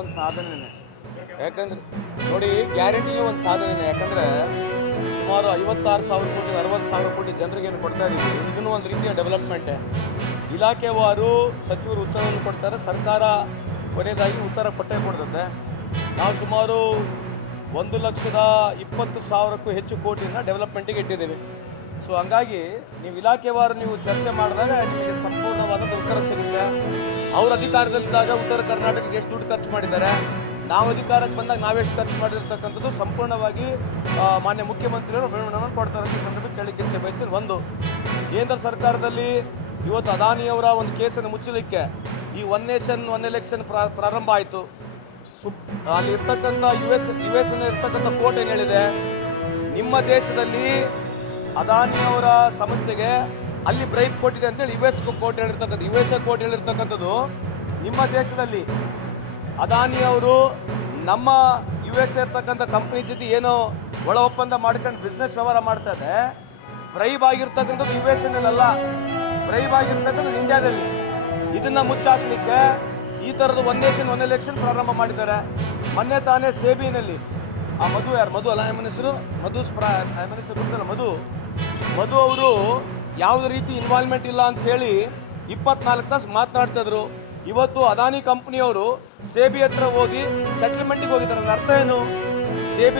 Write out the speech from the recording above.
ಒಂದು ಸಾಧನೆನೇ. ಯಾಕಂದ್ರೆ ನೋಡಿ, ಗ್ಯಾರಂಟಿನೂ ಒಂದು ಸಾಧನೆನೇ. ಯಾಕಂದರೆ ಸುಮಾರು 56,000 ಕೋಟಿ 60,000 ಕೋಟಿ ಜನರಿಗೆ ಏನು ಕೊಡ್ತಾ ಇದ್ದೀವಿ, ಇದನ್ನು ಒಂದು ರೀತಿಯ ಡೆವಲಪ್ಮೆಂಟೇ. ಇಲಾಖೆವಾರು ಸಚಿವರು ಉತ್ತರವನ್ನು ಕೊಡ್ತಾರೆ, ಸರ್ಕಾರ ಕೊನೆಯದಾಗಿ ಉತ್ತರ ಕೊಟ್ಟೇ ಕೊಡ್ತದೆ. ನಾವು ಸುಮಾರು 1,20,000ಕ್ಕೂ ಹೆಚ್ಚು ಕೋಟಿನ ಡೆವಲಪ್ಮೆಂಟಿಗೆ ಇಟ್ಟಿದ್ದೀವಿ. ಸೊ ಹಂಗಾಗಿ ನೀವು ಇಲಾಖೆವಾರು ನೀವು ಚರ್ಚೆ ಮಾಡಿದಾಗ ನಿಮಗೆ ಸಂಪೂರ್ಣವಾದ ಉತ್ತರ ಸಿಗುತ್ತೆ. ಅವ್ರ ಅಧಿಕಾರದಲ್ಲಿದ್ದಾಗ ಉತ್ತರ ಕರ್ನಾಟಕಕ್ಕೆ ಎಷ್ಟು ದುಡ್ಡು ಖರ್ಚು ಮಾಡಿದ್ದಾರೆ, ನಾವು ಅಧಿಕಾರಕ್ಕೆ ಬಂದಾಗ ನಾವೆಷ್ಟು ಖರ್ಚು ಮಾಡಿರ್ತಕ್ಕಂಥದ್ದು ಸಂಪೂರ್ಣವಾಗಿ ಮಾನ್ಯ ಮುಖ್ಯಮಂತ್ರಿಗಳು ವಿವರಣೆಯನ್ನು ಕೊಡ್ತಾರೆ ಅಂತ ಸಂದರ್ಭ ಕೇಳಲಿಕ್ಕೆ ಇಚ್ಛೆ ಬಯಸ್ತೀನಿ. ಒಂದು, ಕೇಂದ್ರ ಸರ್ಕಾರದಲ್ಲಿ ಇವತ್ತು ಅದಾನಿಯವರ ಒಂದು ಕೇಸನ್ನು ಮುಚ್ಚಲಿಕ್ಕೆ ಈ ಒನ್ ನೇಷನ್ ಒನ್ ಎಲೆಕ್ಷನ್ ಪ್ರಾರಂಭ ಆಯಿತು. ಅಲ್ಲಿ ಇರ್ತಕ್ಕಂಥ ಯು ಎಸ್ ಇರ್ತಕ್ಕಂಥ ಕೋರ್ಟ್ ಏನು ಹೇಳಿದೆ, ನಿಮ್ಮ ದೇಶದಲ್ಲಿ ಅದಾನಿಯವರ ಸಂಸ್ಥೆಗೆ ಅಲ್ಲಿ ಬ್ರೈಬ್ ಕೊಟ್ಟಿದೆ ಅಂತೇಳಿ ಯು ಎಸ್ ಕೋರ್ಟ್ ಹೇಳಿರ್ತಕ್ಕಂಥದ್ದು ನಿಮ್ಮ ದೇಶದಲ್ಲಿ ಅದಾನಿಯವರು ನಮ್ಮ ಯು ಎಸ್ ಇರ್ತಕ್ಕಂಥ ಕಂಪ್ನಿ ಜೊತೆ ಏನೋ ಒಳ ಒಪ್ಪಂದ ಮಾಡ್ಕೊಂಡು ಬಿಸ್ನೆಸ್ ವ್ಯವಹಾರ ಮಾಡ್ತಾ ಇದೆ. ಬ್ರೈಬ್ ಆಗಿರ್ತಕ್ಕಂಥದ್ದು ಯು ಎಸ್ ಅಲ್ಲ, ಬ್ರೈಬ್ ಆಗಿರ್ತಕ್ಕಂಥದ್ದು ಇಂಡಿಯಾದಲ್ಲಿ. ಇದನ್ನು ಮುಚ್ಚಾಕ್ಲಿಕ್ಕೆ ಈ ಥರದ ಒನ್ ನೇಷನ್ ಒನ್ ಎಲೆಕ್ಷನ್ ಪ್ರಾರಂಭ ಮಾಡಿದ್ದಾರೆ. ಮೊನ್ನೆ ತಾನೇ ಸೇಬಿನಲ್ಲಿ ಆ ಮಧು ಅಲ್ಲ ಹೆಸರು ಮಧು ಅವರು ಯಾವುದೇ ರೀತಿ ಇನ್ವಾಲ್ವ್ಮೆಂಟ್ ಇಲ್ಲ ಅಂತ ಹೇಳಿ 24 ತಾಸು ಮಾತನಾಡ್ತಿದ್ರು. ಇವತ್ತು ಅದಾನಿ ಕಂಪ್ನಿಯವರು ಸೇಬಿ ಹತ್ರ ಹೋಗಿ ಸೆಟಲ್ಮೆಂಟಿಗೆ ಹೋಗಿದ್ದಾರೆ. ಅರ್ಥ ಏನು? ಸೇಬಿ